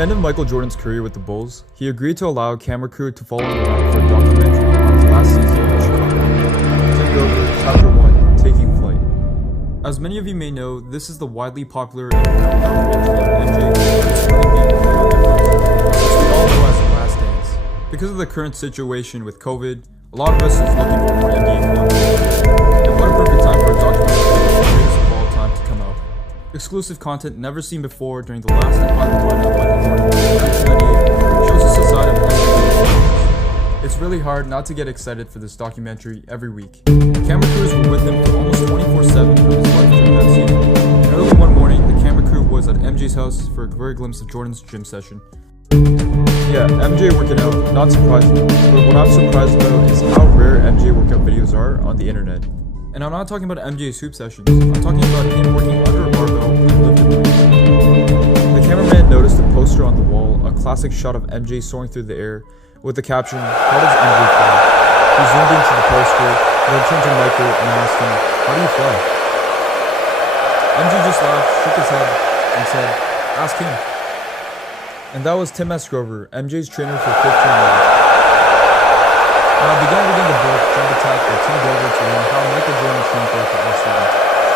end of Michael Jordan's career with the Bulls, he agreed to allow a camera crew to follow him around for a documentary on his last season in Chicago. Tim Grover, Chapter 1, Taking Flight. As many of you may know, this is the widely popular and renowned documentary on MJ that's currently being played on Netflix, which we all know as The Last Dance. Because of the current situation with COVID, a lot of us is looking for more NBA content. And what a perfect time for a documentary on the greatest of all time to come out. Exclusive content never seen before during the last and final run of Michael Jordan in 1998 shows us a side of NBA. It's really hard not to get excited for this documentary every week. Camera crews were with him for almost 24/7 of his life during that season. And early one morning, the camera crew was at MJ's house for a rare glimpse of Jordan's gym session. Yeah, MJ working out, not surprising, but what I'm surprised about is how rare MJ workout videos are on the internet. And I'm not talking about MJ's hoop sessions, I'm talking about him working under a barbell and lifting weights. The cameraman noticed a poster on the wall, a classic shot of MJ soaring through the air, with the caption, "How does MJ fly?" He zoomed into the poster, then turned to Michael and asked him, "How do you fly?" MJ just laughed, shook his head, and said, "Ask him." And that was Tim S. Grover, MJ's trainer for 15 years. Now, I began reading the book Jump Attack by Tim Grover to learn how Michael Jordan trained throughout the off-season,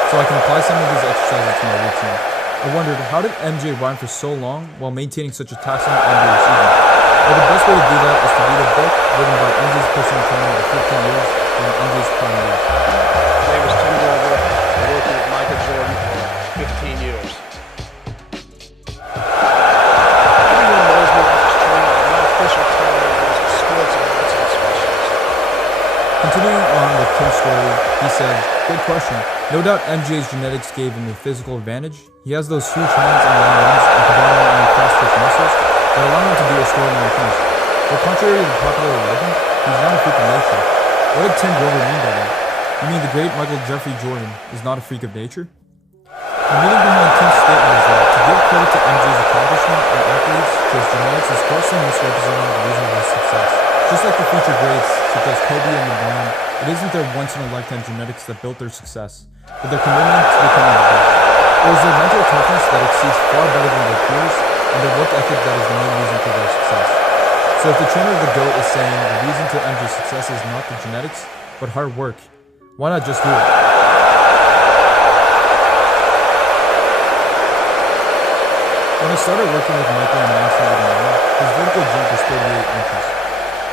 so I can apply some of his exercises to my routine. I wondered, how did MJ run for so long while maintaining such a taxing NBA season? Well, the best way to do that is to read a book written by MJ's personal trainer of 15 years during MJ's prime years. My name is Tim Grover. I worked with Michael Jordan for 15 years. Everyone knows me as his trainer, but my official title is a sports and medicine specialist. Continuing on with Tim's story, he says, "Good question. No doubt MJ's genetics gave him a physical advantage. He has those huge hands and long arms and predominantly fast-twitch muscles that allow him to do extraordinary things. But contrary to the popular legend, he's not a freak of nature." What did Tim Grover mean by that? You mean the great Michael Jeffrey Jordan is not a freak of nature? The meaning behind Tim's statement is that to give credit to MJ's accomplishment and accolades to his genetics is grossly misrepresenting the reason of his success. Just like the future greats, such as Kobe and LeBron, it isn't their once-in-a-lifetime genetics that built their success, but their commitment to becoming the best. It was their mental toughness that exceeds far better than their peers, and their work ethic that is the main reason for their success. So if the trainer of the GOAT is saying the reason to MJ's success is not the genetics, but hard work, why not just do it? When I started working with Michael in 1989, his vertical jump was 38 inches.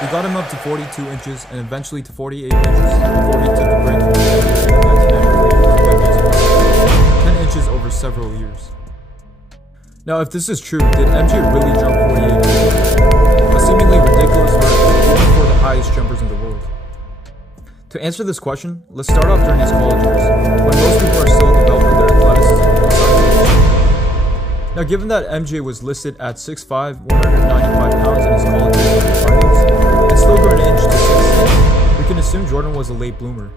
We got him up to 42 inches and eventually to 48 inches before he took a break from the NBA in 1993 to play baseball. 10 inches over several years. Now, if this is true, did MJ really jump 48 inches? A seemingly ridiculous version even for the highest jumpers in the world. To answer this question, let's start off during his college years, when most people are still developing their athleticism and size. Now, given that MJ was listed at 6'5", 195 pounds in his college years with the Tar Heels, and still grew an inch to 6'6", we can assume Jordan was a late bloomer.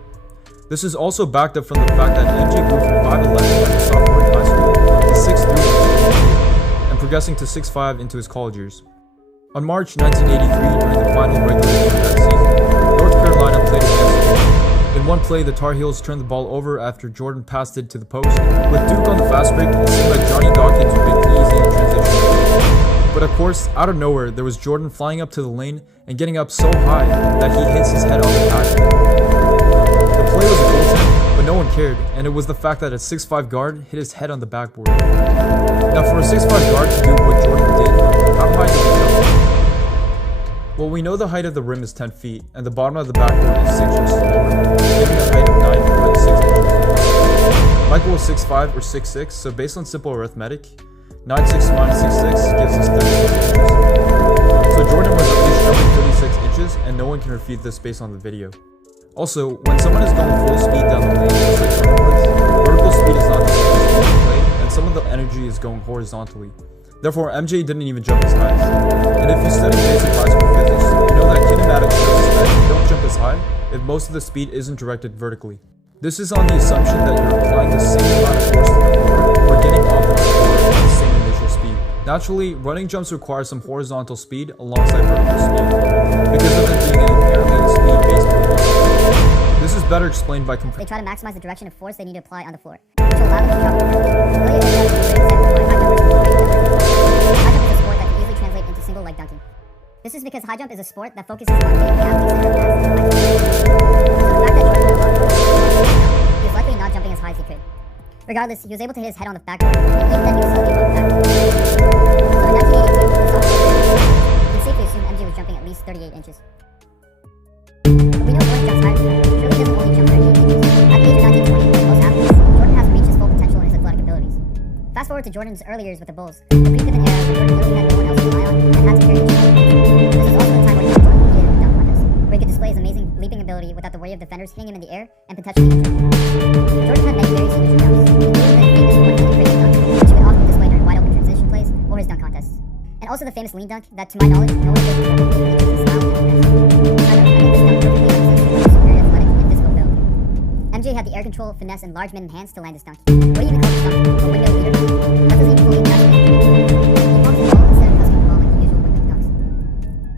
This is also backed up from the fact that MJ grew from 5'11" as a sophomore in high school to 6'3", and progressing to 6'5" into his college years. On March 1983, during the final regular game of that season, North Carolina played against Duke. In one play, the Tar Heels turned the ball over after Jordan passed it to the post. With Duke on the fast break, it seemed like Johnny Dawkins would make the easy transition. But of course, out of nowhere, there was Jordan flying up to the lane and getting up so high that he hits his head on the tackle. The play was a goaltend, but no one cared, and it was the fact that a 6'5" guard hit his head on the backboard. Now, for a 6'5" guard to do what Jordan did, how high did he jump? Well, we know the height of the rim is 10 feet, and the bottom of the backboard is 6 inches lower, giving a height of 9'6" inches. Michael was 6'5" or 6'6", so based on simple arithmetic, 9'6" minus 6'6" gives us 36 inches. So Jordan was at least jumping 36 inches, and no one can refute this based on the video. Also, when someone is going full speed down the lane, just like Jordan was, vertical speed is not the same speed of play, and some of the energy is going horizontally. Therefore, MJ didn't even jump as high. And if you study basic high school physics, you know that kinematics shows that you don't jump as high if most of the speed isn't directed vertically. This is on the assumption that you're applying the same amount of force to the floor or getting off of the floor at the same initial speed. Naturally, running jumps require some horizontal speed alongside vertical speed, because of it being an inherently speed-based movement. This is better explained by They try to maximize the direction of force they need to apply on the floor, which will allow them to drop vertically. High jump is a sport that This is because high jump is a sport that focuses on getting the athletes in their best high jump. So the fact that Jordan was he was likely not jumping as high as he could. Regardless, he was able to hit his head on the backboard, and even then he was slowly moving backwards. So in 1982, the sophomore year, you can safely assume MJ was jumping at least 38 inches. But we know Jordan jumps higher than that. Surely he doesn't only jump 38 inches. At the age of 1920, like most athletes, Jordan hasn't reached his full potential in his athletic abilities. Fast forward to Jordan's early years with the Bulls, the pre-Pippen era where Jordan literally had no one else to rely on and had to carry the team. This was also the time when young Jordan competed in the dunk contest, where he could display his amazing leaping ability without the worry of defenders hitting him in the air and potentially injuring him. Jordan had many very signature dunks, including the famous one-handed cradle dunk, which he would often display during wide open transition plays or his dunk contests. And also the famous lean dunk that, to my knowledge, no one is able to replicate in terms of style and finesse. I think this dunk perfectly represents Jordan's superior athletic and physical ability. MJ had the air control, finesse, and large mid hands to land this dunk. What do you even call this dunk? A windmill leader dunk? That doesn't even fully encapsulate the dunk. He pumps the ball instead of husking the ball like the usual windmill dunks.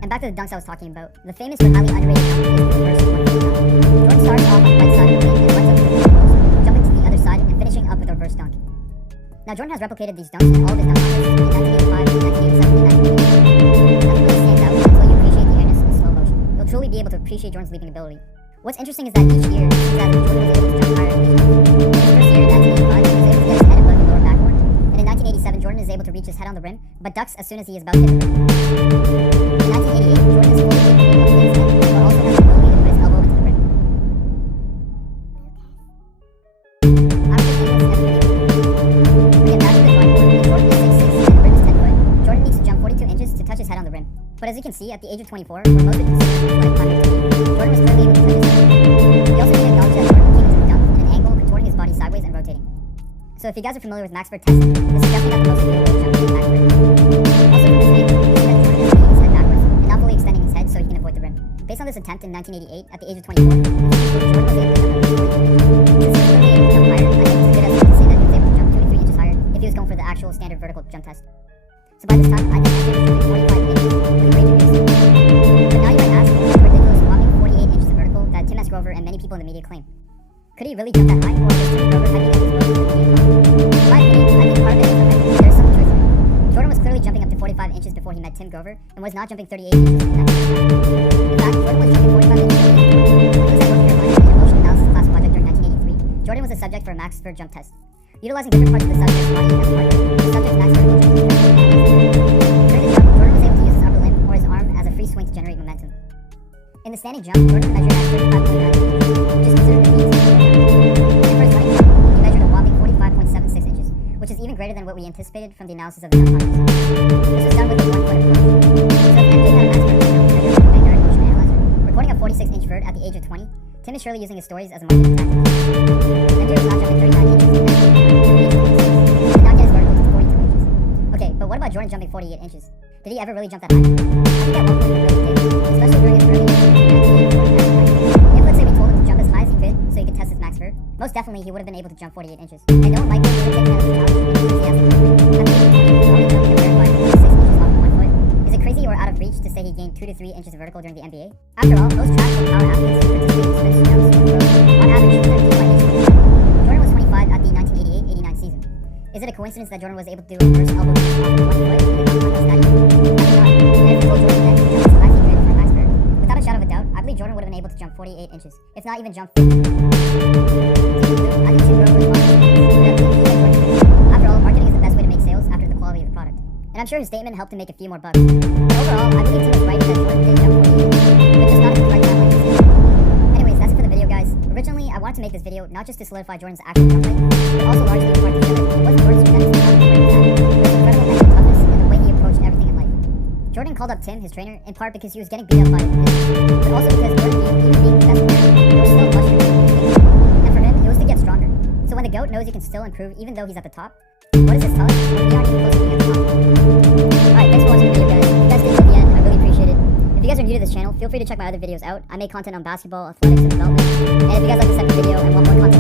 And back to the dunks I was talking about. The famous but highly underrated dunk is the reverse one-handed dunk. Jordan starts off on the right side of the lane and runs up to the post, jumping to the other side and finishing up with a reverse dunk. Now Jordan has replicated these dunks in all of his dunk contests in 1985, 1987, and 1988. Nothing really stands out until you appreciate the airness in slow motion. You'll truly be able to appreciate Jordan's leaping ability. What's interesting is that each year, it seems as if Jordan was able to jump higher in each dunk. In his first year in 1985, he was able to get his head above the lower backboard, and in 1987, Jordan is able to reach his head on the rim, but ducks as soon as he is about to hit the rim. In 1988, Jordan is fully capable of hitting his head, but also has the ability to put his elbow into the rim. I don't think anyone's ever been able to do this. Again, back to the drawing board, if Jordan is 6'6" and the rim is 10 foot, Jordan needs to jump 42 inches to touch his head on the rim. But as you can see, at the age of 24, where most would consider his lifetime to be, Jordan was clearly able to touch his head. He also need to acknowledge that Jordan came into the dunk in an angle, contorting his body sideways and rotating. So if you guys are familiar with Maxford testing, this is definitely not the most ideal way to jump in Maxford. Also from this angle, you see that Jordan is leaning his head backwards and not fully extending his head so he can avoid the rim. Based on this attempt in 1988, at the age of 24, Jordan was able to jump at least 42 inches. Since he was clearly able to jump higher, I think it's a good estimate to say that he was able to jump 2 to 3 inches higher if he was going for the actual standard vertical jump test. So by this time, I think MJ was jumping 45 inches with a great degree of safety. But now you might ask, what's the ridiculous whopping 48 inches of vertical that Tim S. Grover and many people in the media claim? Could he really jump that high, or was Tim Grover hyping up his boast for the media claim? In my opinion, I think part of it is the hype, but there's some truth in it. Jordan was clearly jumping up to 45 inches before he met Tim Grover, and was not jumping 38 inches in 1989. In fact, Jordan was jumping 45 inches in 1988. When he was at North Carolina in a motion analysis class project during 1983, Jordan was a subject for a Maxford jump test. Utilizing different parts of the subject's body as part of the subject's Maxford jump test. During the jump, Jordan was able to use his upper limb or his arm as a free swing to generate momentum. In the standing jump, Jordan measured at 35.9 inches, which is considered a mean standing jump. And for his running jump, he measured a whopping 45.76 inches, which is even greater than what we anticipated from the analysis of the dunk contest. This was done with a one-foot approach. So if MJ had a Maxford jump measured with a magnetic motion analyzer, recording a 46-inch vert at the age of 20, Tim is surely using his stories as a marketing tactic. MJ was not jumping 39 inches in 1989 at the age of 26, did not get his vertical to 42 inches. Okay, but what about Jordan jumping 48 inches? Did he ever really jump that high? I think at one point he really did, especially during his early years in 1984 and 1985. If let's say we told him to jump as high as he could so he could test his max vert, most definitely he would have been able to jump 48 inches. And no one likely would have taken that as a challenge and enthusiastically. At the age of 20, he was already jumping a verified 46 inches off of 1 foot. Is it crazy or out of reach to say he gained 2 to 3 inches of vertical during the NBA? After all, most track or power athletes who participate in sprints, jumps, or throws, on average, shoot their feet by inches. Jordan was 25 at the 1988-89 season. Is it a coincidence that Jordan was able to do a reverse elbow kick off of 1 foot in the dunk contest that year? Probably not. And if you told Jordan then to jump as high as he could for a max vert, without a shadow of a doubt, I believe Jordan would have been able to jump 48 inches, if not even jump 50. I think Tim Grover was marketing. After all, marketing is the best way to make sales after the quality of the product. And I'm sure his statement helped him make a few more bucks. But overall, I believe Tim was right that Jordan did jump 48 inches, but just not at the correct time like he did. Anyways, that's it for the video, guys. Originally, I wanted to make this video not just to solidify Jordan's actual jump height, but also largely in part to show that it wasn't Jordan's genetics that got him to where he's at, but his incredible mental toughness and the way he approached everything in life. Jordan called up Tim, his trainer, in part because he was getting beat up by his business, but also because Jordan knew even being the best player, there was still much room to improve. And for him, it was to get stronger. So when the GOAT knows he can still improve even though he's at the top, what does this tell us when we aren't even close to being at the top? Alright, thanks for watching the video, guys. If you guys stayed till the end, I really appreciate it. If you guys are new to this channel, feel free to check my other videos out. I make content on basketball, athletics, and development. And if you guys like this type of video and want more content